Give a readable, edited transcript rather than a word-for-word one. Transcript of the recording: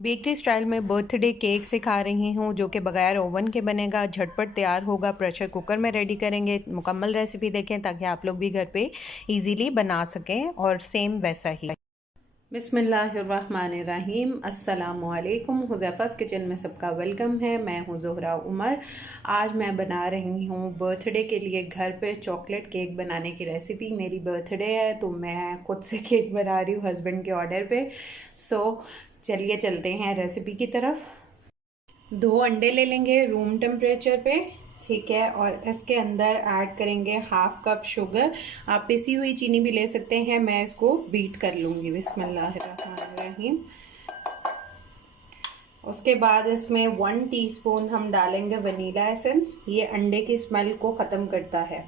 Bakery style में birthday cake सिखा रही हूँ जो कि बगैर ओवन के बनेगा, झटपट तैयार होगा। प्रेशर कुकर में रेडी करेंगे। मुकम्मल रेसिपी देखें ताकि आप लोग भी घर पे इजीली बना सकें और सेम वैसा ही। बिस्मिल्लाहिर्रहमानिर्रहीम, अस्सलामुअलैकुम। हुज़ैफ़ा's किचन में सबका वेलकम है। मैं हूँ ज़ोहरा उमर। आज मैं बना रही हूँ बर्थडे के लिए घर पे चॉकलेट केक बनाने की रेसिपी। मेरी बर्थडे है तो मैं ख़ुद से केक बना रही हूँ हस्बैंड के ऑर्डर पे। चलिए चलते हैं रेसिपी की तरफ। 2 अंडे ले लेंगे रूम टेम्परेचर पे, ठीक है। और इसके अंदर ऐड करेंगे हाफ कप शुगर। आप पिसी हुई चीनी भी ले सकते हैं, मैं इसको बीट कर लूँगी। बिस्मिल्लाहिर्रहमानिर्रहीम। उसके बाद इसमें 1 टीस्पून हम डालेंगे वनीला एसेंस। ये अंडे की स्मेल को ख़त्म करता है।